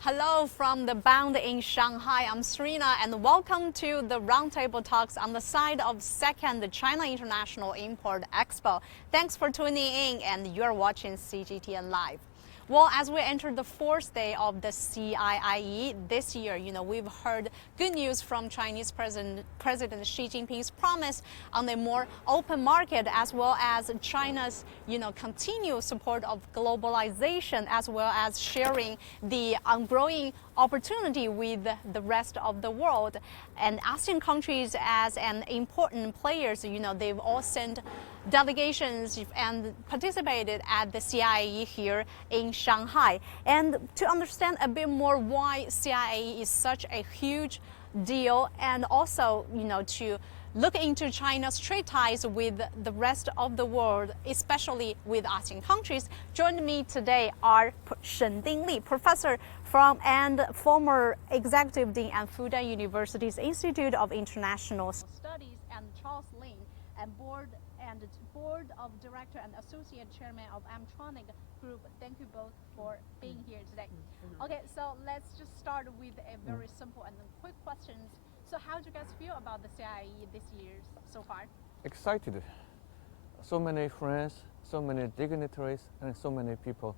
Hello from the Bound in Shanghai. I'm Serena and welcome to the Roundtable Talks on the side of second China International Import Expo. Thanks for tuning in and you're watching CGTN Live. Well, as we enter the fourth day of the CIIE this year, we've heard good news from Chinese President Xi Jinping's promise on a more open market, as well as China's, continued support of globalization, as well as sharing the ongoing opportunity with the rest of the world. And ASEAN countries as an important players, they've all sent delegations and participated at the CIIE here in Shanghai. And to understand a bit more why CIIE is such a huge deal, and also, to look into China's trade ties with the rest of the world, especially with ASEAN countries, joining me today are Shen Dingli, professor from and former executive dean at Fudan University's Institute of International Studies, and Charles Lin, and board of director and associate chairman of Amtronic Group. Thank you both for being here today. Okay, so let's just start with a very simple and quick questions. So how do you guys feel about the CIIE this year so far? Excited. So many friends, so many dignitaries, and so many people.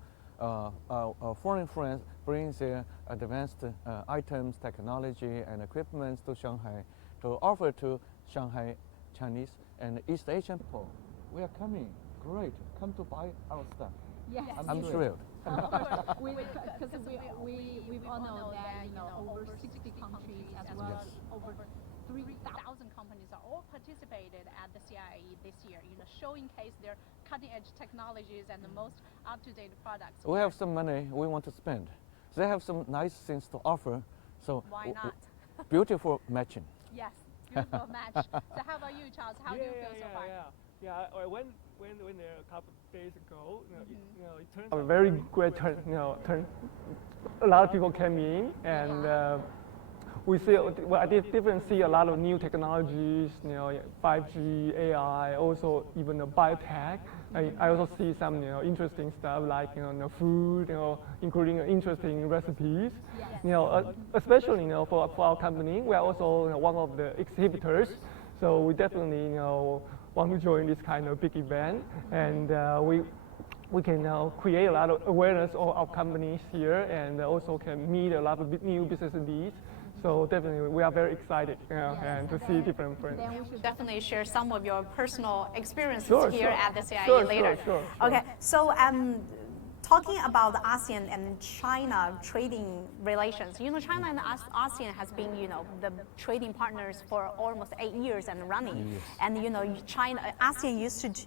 Foreign friends bring their advanced items, technology, and equipment to Shanghai to offer to Shanghai Chinese and East Asian people. We are coming. Great. Come to buy our stuff. Yes. I'm thrilled. Because we've all know that over 60 countries as well as over 3,000 companies are all participated at the CIIE this year, showcase their cutting-edge technologies and the most up-to-date products. We have some money we want to spend. They have some nice things to offer, so why not? Beautiful matching. Yes, beautiful match. So how about you, Charles? How do you feel so far? I went there a couple of days ago. It turned out a very great turn. A lot of people came in, and we see. Well, I did definitely see a lot of new technologies. 5G, AI, also even the biotech. I also see some interesting stuff like food, including interesting recipes. Yes. Especially for our company, we are also one of the exhibitors. So we definitely want to join this kind of big event, and we can create a lot of awareness of our companies here, and also can meet a lot of new business needs. So definitely, we are very excited and to see different friends. Then we should definitely share some of your personal experiences here at the CIIE later. Sure. Okay, so talking about ASEAN and China trading relations, China and ASEAN has been, the trading partners for almost 8 years and running. Yes. And ASEAN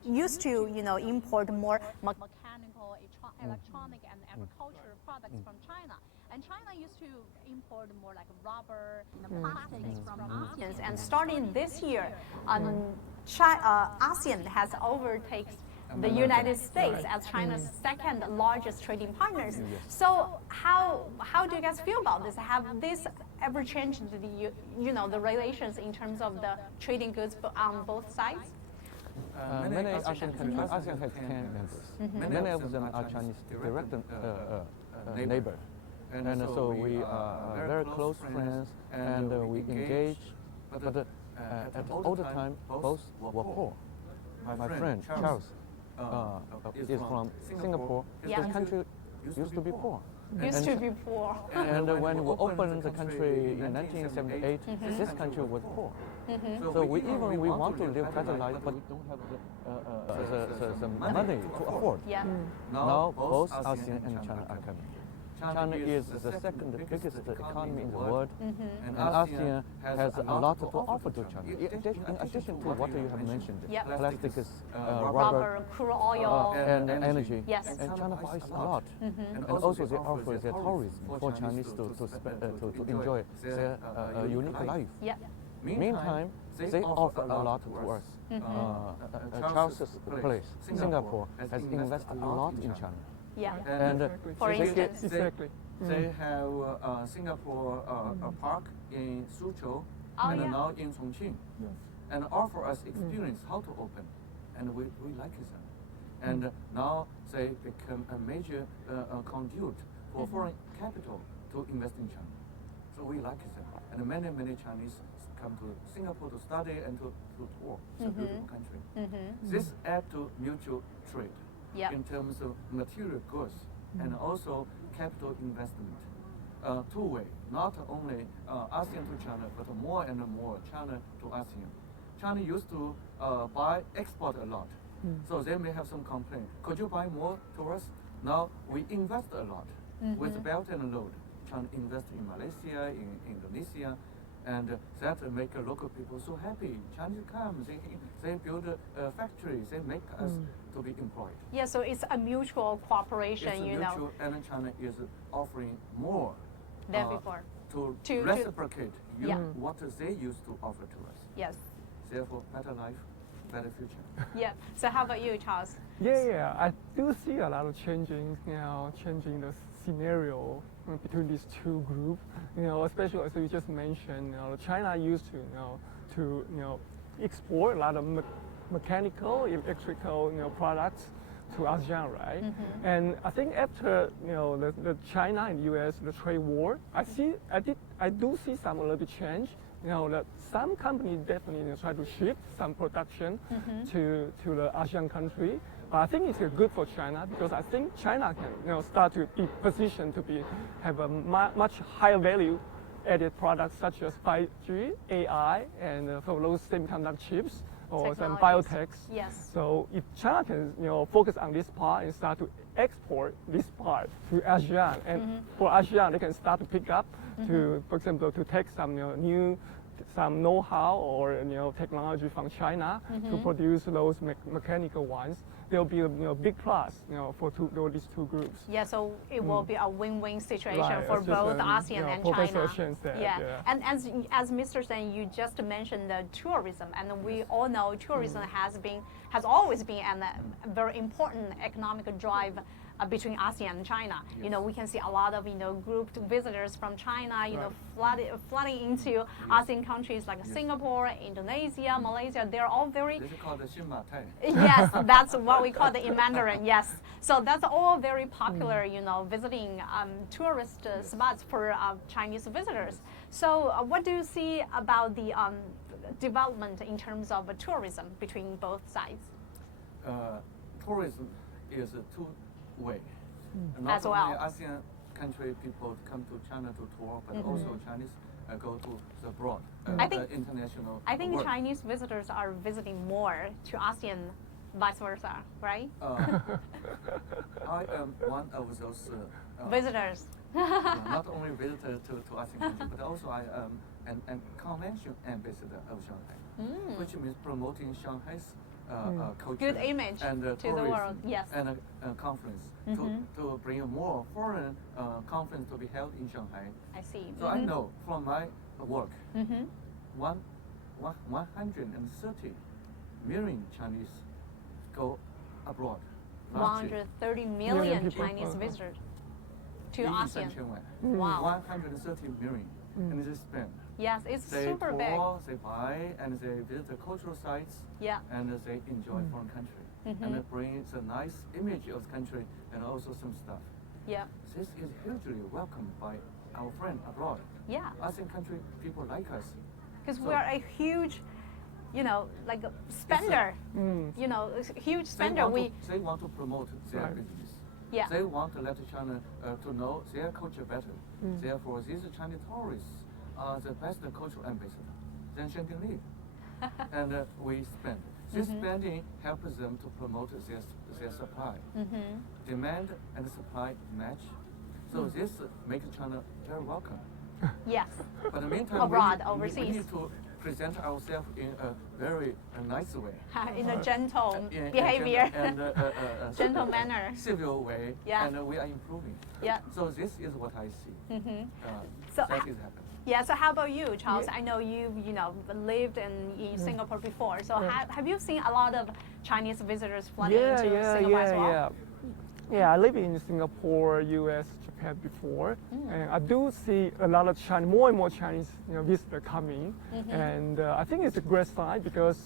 used to import more mechanical, electronic, and agricultural products from China. And China used to import more like rubber, plastics from ASEAN. And starting this year, ASEAN has overtaken the United States as China's second largest trading partners. Yes. So how do you guys feel about this? Have this ever changed the relations in terms of the trading goods on both sides? Many ASEAN countries, ASEAN has 10 members. Many of them are Chinese direct neighbor. And so we are very close friends, and we engage. But at all the time, both were poor. My friend Charles is from Singapore. Yeah. This country used to be poor. Used to be poor. And when we opened the country in 1978, this country was poor. So we want to live better life, but we don't have the money to afford. Yeah. Now both ASEAN and China are coming. China is the second biggest economy in the world, and ASEAN has a lot to offer to China. In addition to what you have mentioned, Yep. plastics, Rubber, crude oil. and energy. Yes. And China buys a lot. And also they offer their tourism for Chinese to enjoy their unique life. Yeah. Meantime, they offer a lot to us. Charles' place, Singapore, has invested a lot in China. Yeah. And For instance. Exactly. They have Singapore park in Suzhou and yeah. now in Chongqing, and offer us experience how to open, and we like them. And now they become a major conduit for foreign capital to invest in China. So we like it. And many Chinese come to Singapore to study and to tour. It's a beautiful country. This adds to mutual trade in terms of material goods and also capital investment. Two-way, not only ASEAN to China, but more and more China to ASEAN. China used to export a lot, so they may have some complaint. Could you buy more tourists? Now we invest a lot with Belt and Road. China invest in Malaysia, in Indonesia, and that make local people so happy. Chinese come, they build a factory, they make us to be employed. Yeah, so it's a mutual cooperation, It's you mutual, know. and China is offering more Than before. to reciprocate what they used to offer to us. Yes. Therefore, better life, better future. Yeah. So how about you, Charles? Yeah, I do see a lot of changing the scenario between these two groups. Especially as you just mentioned, China used to export a lot of mechanical, electrical, products to ASEAN, right? And I think after the China and U.S. the trade war, I do see some a little bit change. That some companies definitely try to shift some production to the ASEAN country. But I think it's good for China because I think China can start to be positioned to have a much higher value added products such as 5G, AI, and for those semiconductor chips or some biotechs. Yes. So if China can focus on this part and start to export this part to ASEAN, and for ASEAN they can start to pick up to, for example, to take some some know-how or technology from China to produce those mechanical ones. There'll be a big plus for these two groups. Yeah, so it will be a win-win situation Right, for that's just, both ASEAN and Professor China. Shen said, Yeah. yeah. And as Mr. Shen, you just mentioned the tourism, and we all know tourism has always been a very important economic drive between ASEAN and China. Yes. We can see a lot of grouped visitors from China, flooding into ASEAN countries like Singapore, Indonesia, Malaysia. They're all very This is called the Xinmatai. yes, that's what we call it in Mandarin. Yes, so that's all very popular, visiting tourist spots for Chinese visitors. So, what do you see about the development in terms of tourism between both sides? Tourism is a two-way. Not As well. only ASEAN country people come to China to tour, but also Chinese go to the abroad, I think- international I think work. Chinese visitors are visiting more to ASEAN, vice versa, right? I am one of those Visitors. not only visitor to ASEAN country, but also I am an convention ambassador of Shanghai, which means promoting Shanghai's culture Good image and to the tourism world, yes. and conference to bring more foreign conference to be held in Shanghai. I see. So I know from my work, 130 million Chinese go abroad. last year. 130 million Million people. Chinese visitors to 1亿 ASEAN. 3000万 Wow. 130 million. And they spend. Yes, it's They super big. tour, they buy, and they visit the cultural sites, Yeah. and they enjoy foreign country. And it brings a nice image of the country and also some stuff. Yeah. This is hugely welcomed by our friend abroad. Yeah. ASEAN country people like us. Because So- we are a huge, like a spender. A huge spender. They want to promote their Right. business. Yeah. They want to let China to know their culture better. Therefore, these Chinese tourists are the best cultural ambassador. Then Shen Dingli. And we spend. This spending helps them to promote their supply. Demand and supply match. So this makes China very welcome. Yes. But in the meantime, Abroad, we overseas. need to present ourselves in a very nice way. In a gentle In behavior. and Gentle manner. Civil way. Yeah. And we are improving. Yeah. So this is what I see. So that is happening. Yeah. So how about you, Charles? I know you've lived in Singapore before. So have you seen a lot of Chinese visitors flooding into Singapore as well? Yeah, I live in Singapore, US, Japan before, and I do see a lot of more and more Chinese visitors coming, and I think it's a great sign because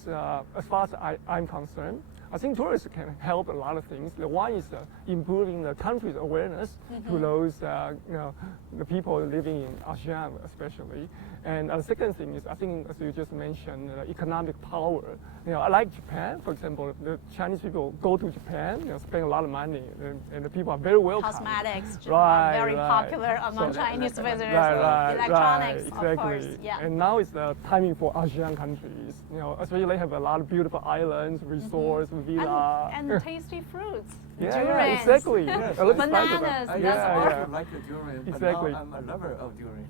as far as I'm concerned, I think tourists can help a lot of things. The one is improving the country's awareness to those, the people living in ASEAN especially. And the second thing is, I think, as you just mentioned, economic power. I like Japan, for example. The Chinese people go to Japan, spend a lot of money, and the people are very welcome. Cosmetics, right, very popular among Chinese visitors. Right, Electronics, exactly. of course. Yeah. And now it's the timing for ASEAN countries. Especially they have a lot of beautiful islands, resorts, villas. And tasty fruits. Yeah, exactly. Yes. Bananas, I that's like the durian, but exactly. now I'm a lover of durian.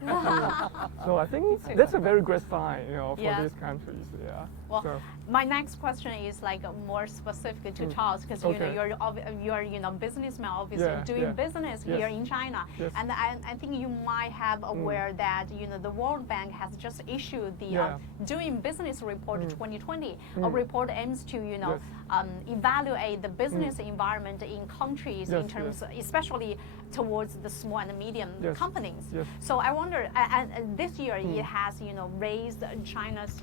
So I think that's a very great sign, for Yeah. these countries. Yeah. Well, So, my next question is like more specific to Charles, because Okay. you're businessman, obviously doing business Yes. here in China, Yes. and I think you might have aware that the World Bank has just issued the Doing Business Report 2020. A report aims to evaluate the business environment in countries in terms, especially towards the small and medium companies. Yes. So I wonder, and this year it has raised China's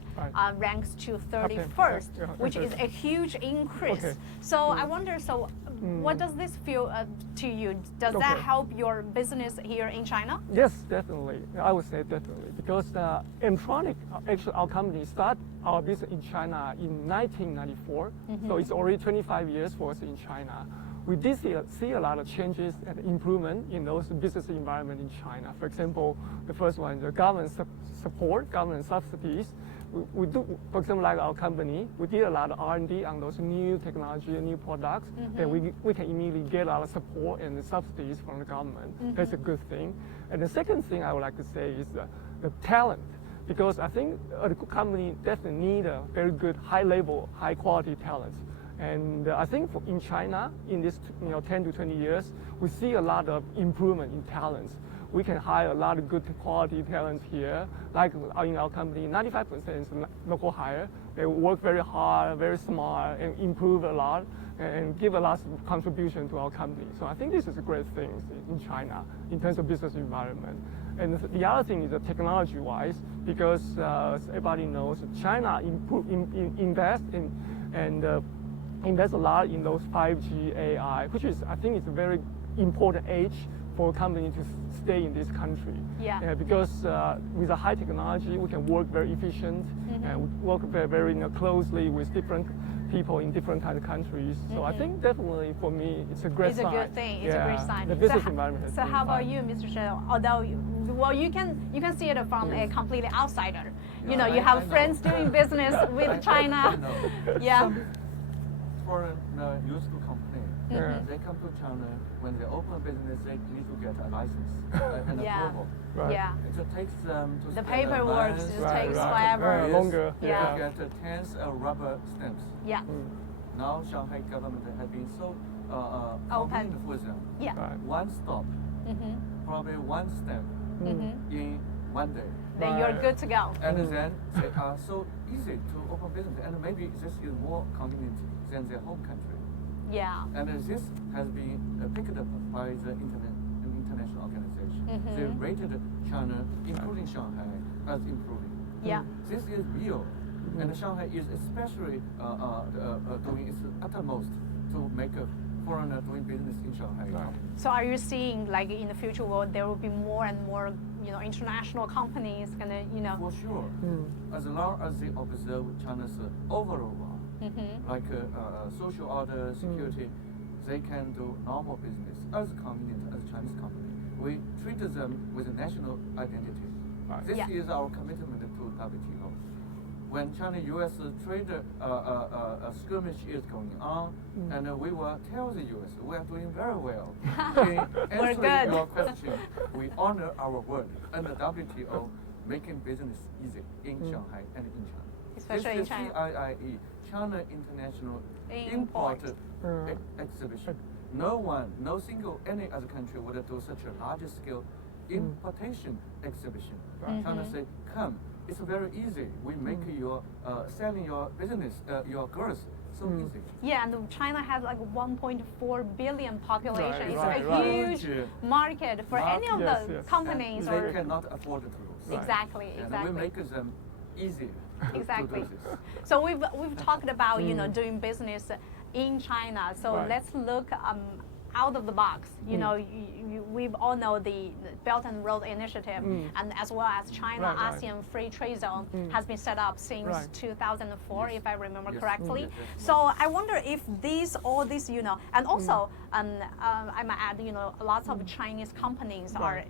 ranks to 31st, Yeah, which is okay. a huge increase. Okay. So I wonder, what does this feel to you? Does that Okay. help your business here in China? yes, definitely. I would say definitely. Because Amtronic, actually our company started our business in China in 1994. So it's already 25 years for us in China. We did see a lot of changes and improvement in those business environment in China. For example, the first one, the government support, government subsidies. We do, for example, like our company, we did a lot of R&D on those new technology, new products, and we can immediately get a lot of support and subsidies from the government. That's a good thing. And the second thing I would like to say is the talent. Because I think a good company definitely need a very good, high-level, high-quality talent. And I think in China, in this 10 to 20 years, we see a lot of improvement in talents. We can hire a lot of good quality talents here. Like in our company, 95% is local hire. They work very hard, very smart, and improve a lot, and give a lot of contribution to our company. So I think this is a great thing in China in terms of business environment. And the other thing is technology-wise, because as everybody knows, China invest a lot in those 5G AI, which is, I think, it's a very important age for a company to stay in this country. Yeah. Because with a high technology, we can work very efficient and work very, very closely with different people in different kind of countries. So I think definitely for me, it's a great sign. It's a good thing. It's a great sign. The business environment. So how about you, Mr. Shen? Although, you can see it from a completely outsider. You have friends doing business with China. Yeah. Foreign used to complain. They come to China, when they open a business, they need to get a license and approval. Right. Yeah. It takes them to The spend paperwork months, just takes right. forever. Longer. Yeah. To get tens of rubber stamps. Yeah. Now Shanghai government has been so Open. convenient for them. Yeah. Right. One stop, probably one stamp in one day. Then you're good to go. And then they are so easy to open business, and maybe this is more convenient than their home country. Yeah. And this has been picked up by the international organization. They rated China, including Shanghai, as improving. Yeah. This is real, and Shanghai is especially doing its uttermost to make a foreigner doing business in Shanghai. Right. So are you seeing, like, in the future world, there will be more and more, international companies gonna, For sure. As long as they observe China's overall law, like social order, security, they can do normal business as convenient as a Chinese company. We treat them with a national identity. Right. This Yeah. is our commitment to WTO. When China-U.S. trade skirmish is going on, and we will tell the U.S. we are doing very well. In answering good. your question, we honor our word and the WTO making business easy in Shanghai and in China. Especially this in China. CIIE, China International Import. Exhibition. No single any other country would do such a large scale importation exhibition. China say, come. It's very easy. We make your selling your business, your goods, so easy. Yeah, and China has like 1.4 billion population. Right, It's right, a huge market for any of Yes, the yes. companies. And or they cannot afford to lose. Right. Exactly, And exactly. we make them easier to Exactly. do this. So we've talked about doing business in China. So Right. let's look out of the box. You know, we all know the Belt and Road Initiative, and as well as China-ASEAN Free Trade Zone has been set up since 2004, if I remember correctly. So I wonder if all these, you know, and also I might add, you know, lots of Chinese companies are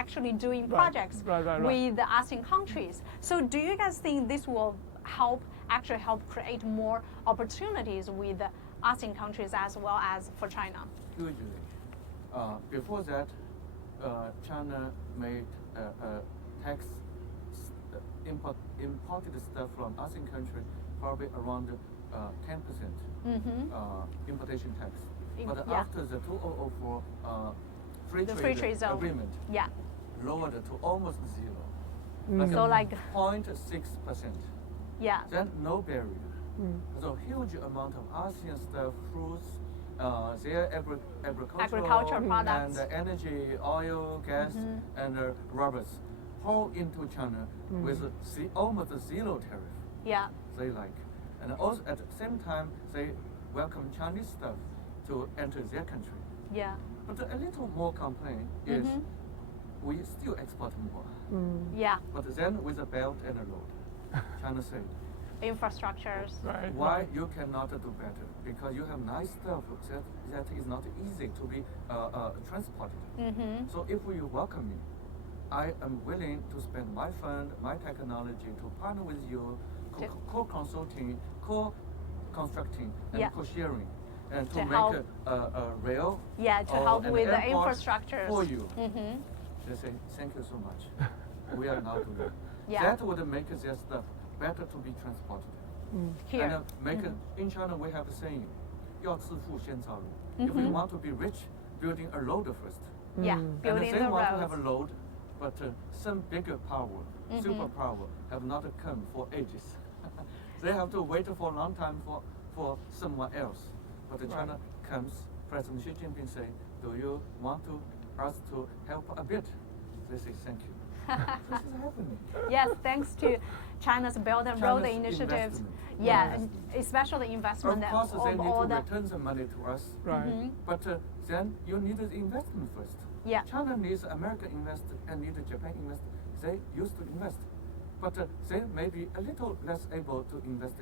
actually doing projects with the ASEAN countries. So do you guys think this will actually help create more opportunities with the ASEAN countries as well as for China? Hugely. Before that, China made tax imported stuff from ASEAN country probably around 10% importation tax. But after the 2004 free trade zone agreement, lowered to almost zero. So like 0.6%. Yeah. Then no barrier. So huge amount of ASEAN stuff, fruits, their agricultural products and energy, oil, gas, and rubbers pour into China with almost zero tariff. Yeah. They like, and also at the same time they welcome Chinese stuff to enter their country. Yeah. But a little more complaint is we still export more. Yeah. But then with a belt and a road, China say, infrastructures. Right. why you cannot do better? Because you have nice stuff that is not easy to be transported. So if you welcome me, I am willing to spend my fund, my technology to partner with you, co-consulting, co-constructing, and co-sharing, and to make a rail. Yeah, to help with the infrastructure for you. They say, thank you so much. We are now doing. Yeah. That would make their stuff better to be transported. Here. And make in China we have a saying, 要致富先造路. If you want to be rich, building a road first. Yeah, And building they the want to have a roads. road, but some bigger power, superpower, have not come for ages. They have to wait for a long time for someone else. But China comes, President Xi Jinping say, do you want us to help a bit? They say, thank you. This is happening. Yes, thanks to China's Belt and Road China's initiatives. investment. Yeah, and especially investment Of course, they of need all to the. return the money to us. Right. But then you need the investment first. Yeah. China needs America invest and need Japan invest. They used to invest, but they may be a little less able to invest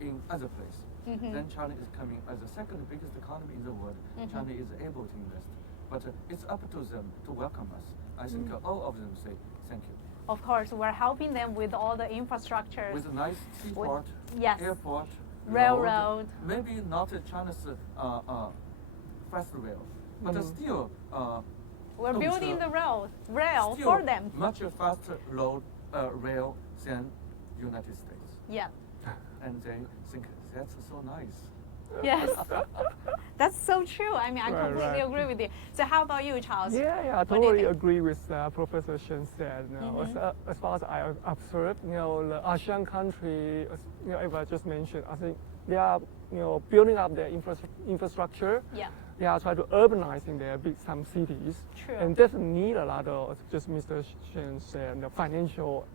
in other places. Then China is coming as the second biggest economy in the world. China is able to invest, but it's up to them to welcome us. I think all of them say thank you. Of course, we're helping them with all the infrastructure. With a nice seaport, yes. airport, Railroad. Maybe not China's fast rail, but still. We're building the rail still for them. Much faster rail than United States. Yeah. And they think that's so nice. Yes. That's so true. I mean, I completely agree with you. So how about you, Charles? Yeah, I totally agree with Professor Shen said. You know, as far as I observed, you know, the ASEAN country, you know, as I just mentioned, I think they are, you know, building up their infrastructure. Yeah. They are trying to urbanize in their some cities. True. And definitely need a lot of, just Mr. Shen said, the financial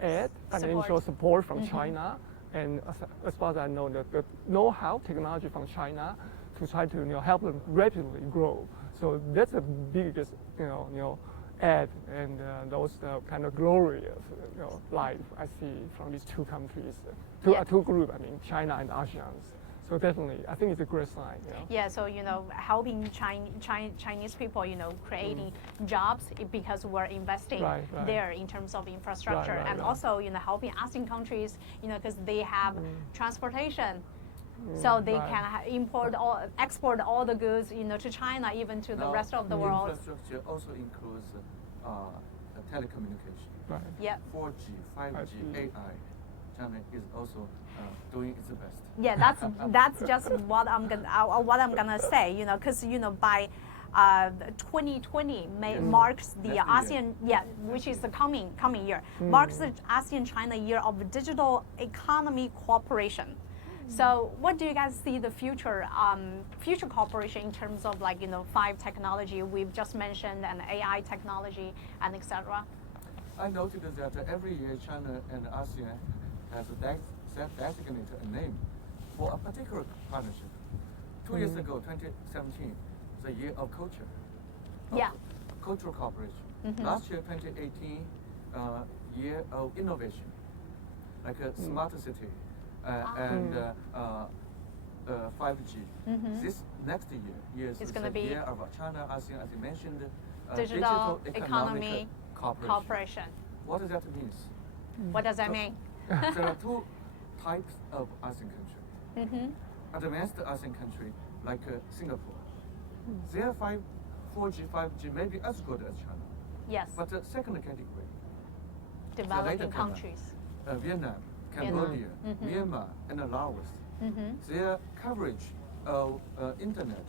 aid, financial support from China. And as far as I know, the know-how, technology from China to try to, you know, help them rapidly grow. So that's the biggest, you know, add and those kind of glory of, you know, life I see from these two countries, two groups. I mean, China and ASEAN. So definitely, I think it's a great sign. You know? Yeah, so, you know, helping Chinese people, you know, creating jobs because we're investing there in terms of infrastructure, and also, you know, helping ASEAN countries, you know, because they have transportation, so they can export all the goods, you know, to China, even to the rest of the world. Infrastructure also includes telecommunication. Right. Yeah. 4G, 5G, AI. China is also doing its best. Yeah, that's just what I'm gonna say, you know, because, you know, by 2020 marks the ASEAN, which is the coming year, marks the ASEAN-China Year of Digital Economy Cooperation. So, what do you guys see the future cooperation in terms of, like, you know, 5 technology we've just mentioned, and AI technology, and etc. I noted that every year China and ASEAN has designated a name for a particular partnership. 2 years ago, 2017, the year of culture. Yeah. Cultural cooperation. Last year, 2018, year of innovation, like a smart city and 5G. This next year is the be year of China, ASEAN, as you mentioned, digital economic economy cooperation. What does that mean? What does that mean? There are two types of ASEAN country. Advanced ASEAN country like Singapore. Their 4G, 5G may be as good as China. Yes. But the second category, Developing countries. Vietnam, Cambodia, Myanmar, and Laos. Their coverage of internet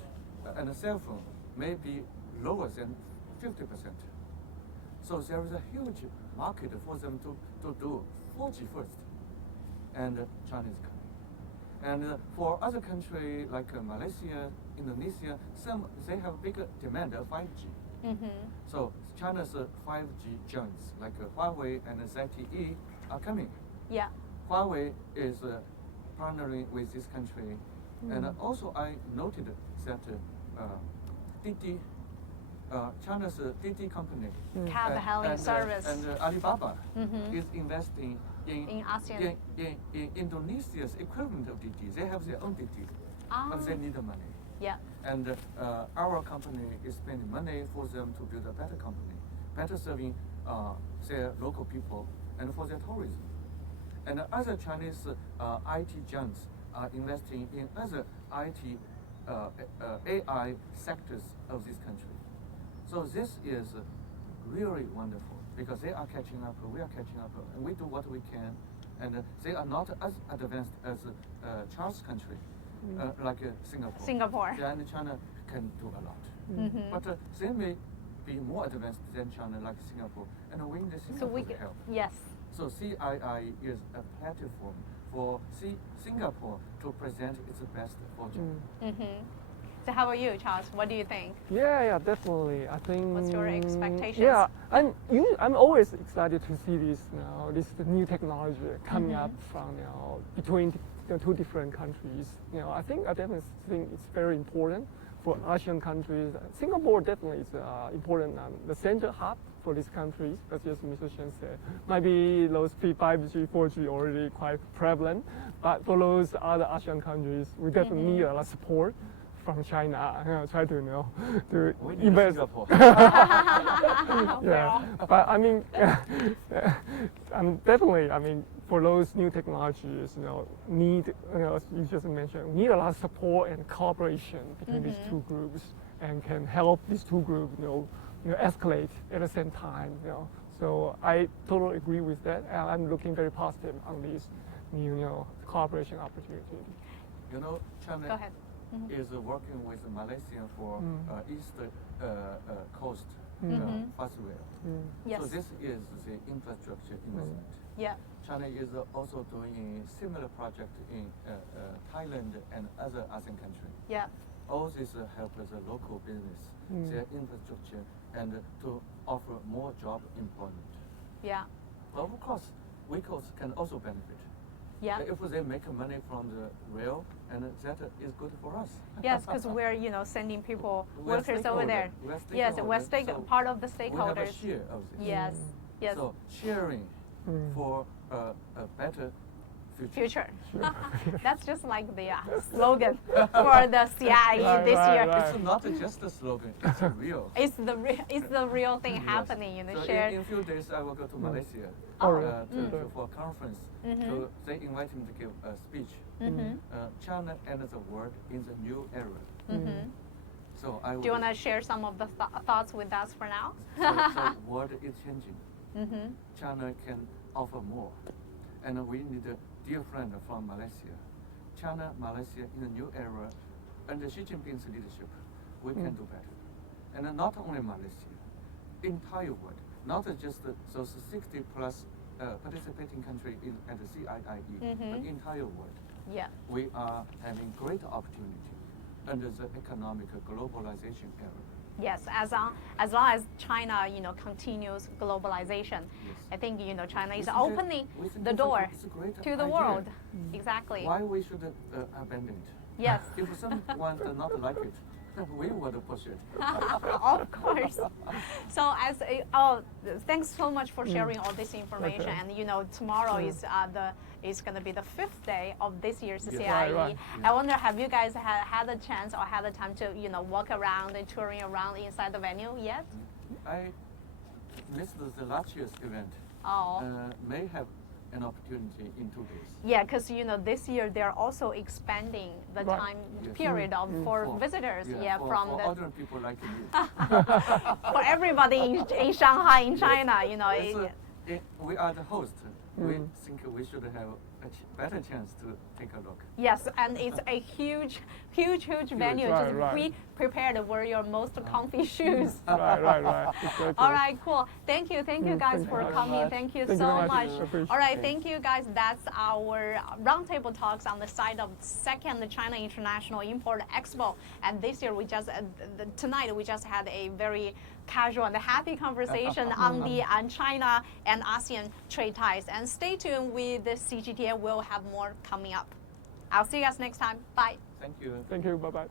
and cell phone may be lower than 50%. So there is a huge market for them to do 4G first, and China is coming. And for other countries like Malaysia, Indonesia, they have bigger demand of 5G. So China's 5G giants like Huawei and CIIE are coming. Yeah. Huawei is partnering with this country, and also I noted that Didi, China's Didi company, Cab hailing service. and Alibaba is investing in ASEAN. in Indonesia's equivalent of Didi. They have their own Didi, but they need the money. Yeah. And our company is spending money for them to build a better company, better serving their local people and for their tourism. And other Chinese IT giants are investing in other IT AI sectors of this country. So this is really wonderful because they are catching up, we are catching up, and we do what we can. And they are not as advanced as Charles country, like Singapore. Yeah, and China can do a lot. But they may be more advanced than China, like Singapore, and we need Singapore to help. Yes. So CIIE is a platform for Singapore to present its best for China. So how about you, Charles? What do you think? Yeah, definitely. I think. What's your expectations? Yeah, I'm always excited to see this this new technology coming up from between two different countries. I definitely think it's very important for ASEAN countries. Singapore definitely is important, the center hub for these countries, as Mr. Shen said. Maybe those 5G, 4G already quite prevalent, but for those other ASEAN countries, we definitely need a lot of support from China. Try to to invest. Yeah, but I mean, definitely. For those new technologies, need, as you just mentioned, need a lot of support and cooperation between these two groups, and can help these two groups, escalate at the same time. So I totally agree with that, and I'm looking very positive on this new, cooperation opportunity. China Go ahead. is working with Malaysia for East Coast fast rail. Yes. So this is the infrastructure investment. Yeah. China is also doing similar project in Thailand and other ASEAN countries. Yeah. All this help the local business, their infrastructure, and to offer more job employment. Yeah. Of course, we can also benefit. Yeah. If they make money from the rail, and that is good for us. Yes, because we're sending people, workers over there. Yes, we're part of the we have a stakeholders. share of this. Yes. Yes. So sharing for a better Future. That's just like the slogan for the CIIE this year. Right. It's not just a slogan; it's real. It's the real thing happening. So share. in a few days, I will go to Malaysia for a conference. They invite me to give a speech. China and the world in the new era. So Do you want to share some of the thoughts with us for now? So world is changing. China can offer more, and we need a dear friend from Malaysia. China, Malaysia in a new era, under Xi Jinping's leadership, we can do better. And not only Malaysia, entire world, not just those 60 plus participating countries at the CIIE, but entire world. Yeah. We are having great opportunity under the economic globalization era. Yes, as long as China, continues globalization, I think China is opening the door to the world. Exactly. Why we should abandon it? Yes. If someone does not like it, we would push it. Of course. So thanks so much for sharing all this information. Okay. And tomorrow is going to be the 5th day of this year's CIIE. Right. I wonder, have you guys had a chance or had the time to walk around and touring around inside the venue yet? I missed the last year's event. Oh. May have an opportunity in 2 days. Yeah, because this year they're also expanding the Right. time Yes. period for visitors. For from for the other people like you. for everybody in Shanghai, in China. We are the host. We think we should have a better chance to take a look. Yes, and it's a huge venue. Right, Just right. be prepared to wear your most comfy shoes. Right. Exactly. All right, cool. Thank you guys thank for you very coming. much. Thank you Thank you so very much. much. Appreciate All right, it. thank you guys. That's our roundtable talks on the side of second China International Import Expo. And this year tonight we just had a very casual and happy conversation on the China and ASEAN trade ties. And stay tuned with the CGTN. We'll have more coming up. I'll see you guys next time. Bye. Thank you. Thank you. Bye-bye.